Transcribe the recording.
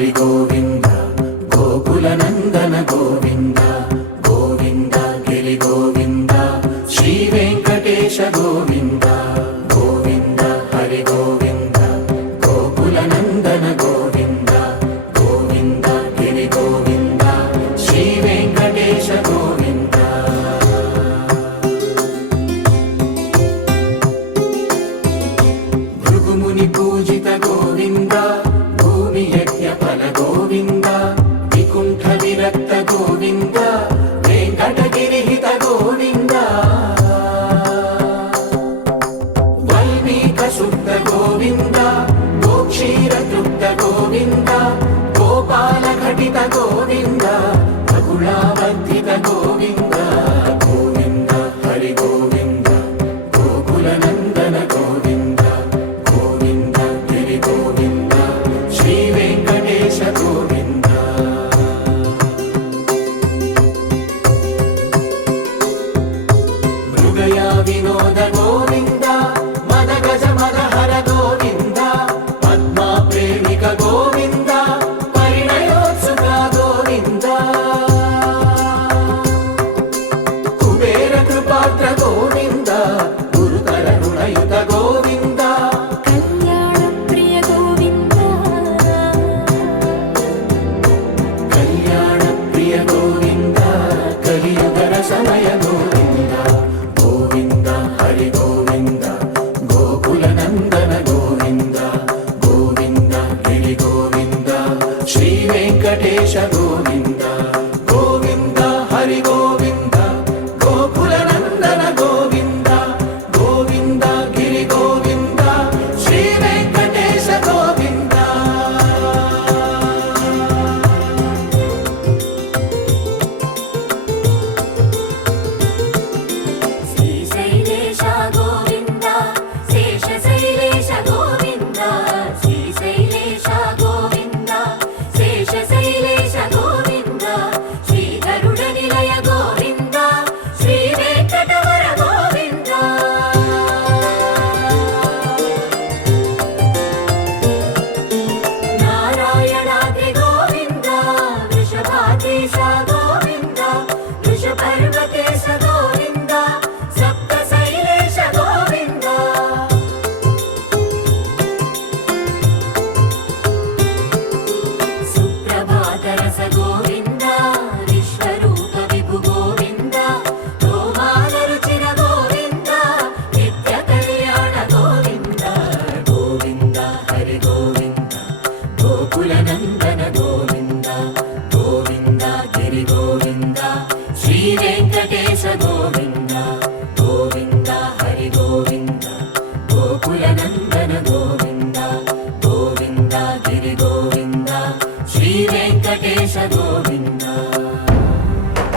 హరి గోవింద గోకుల నందన గోవింద గోవింద గిరి గోవింద శ్రీ వెంకటేశ గోవింద గోవింద హరి గోవింద గోకుల నందన గోవింద గోవింద గిరి గోవింద శ్రీ వెంకటేశ గోవింద భృగుముని పూజిత గోవింద భూమి యజ్ఞ ఫల గోవింద వికుంఠ విరక్త గోవింద వెంకటగిరిహిత గోవింద వల్మీక శుద్ధ గోవింద గోక్షీర తృప్త గోవింద గోపాల ఘటిత గోవింద బహుళావర్ధిత గోవింద గోవింద హరి గోవింద గోకుల నందన గోవింద గోవింద గిరి గోవింద శ్రీ వెంకటేశ గోవింద మృగయా వినోద గోవింద మద గజ మద హర గోవింద పద్మా ప్రేమిక గోవింద పరిణయోత్సుక గోవింద కుబేర కృపాత్ర గోవింద గురుతర రుణయుత గోవింద కళ్యాణ ప్రియ గోవింద కళ్యాణ ప్రియ గోవింద కలియుగర సమయ గోవింద గోవింద హరి గోవింద గోకుల నందన గోవింద గోవింద గిరి గోవింద శ్రీ వెంకటేశ గోవింద గోవింద హరి గోవింద గోకుల నందన గోవింద గోవింద గిరి గోవింద శ్రీ వెంకటేశ గోవింద శ్రీశైలేశ గోవింద శేషశైలేశ గోవింద శ్రీశైలేశ గోవింద శేషశైలేశ గోవింద శ్రీ గరుడ నిలయ గోవింద శ్రీ వెంకటవర గోవింద నారాయణాద్రి గోవింద వృషభాద్రీశ గోవింద వృషపర్వతేశ గోవింద సప్తశైలేశ గోవింద సుప్రభాతరస గోవింద విశ్వరూప విభు గోవింద రోమాల రుచిర గోవింద నిత్య కళ్యాణ గోవింద గోవింద హరి గోవింద గోకుల నందన గోవింద గోవింద గిరి గోవింద శ్రీ వెంకటేశ గోవింద గోవింద హరి గోవింద గోకుల నందన గోవింద గోవింద గిరి గోవింద శ్రీ వెంకటేశ గోవింద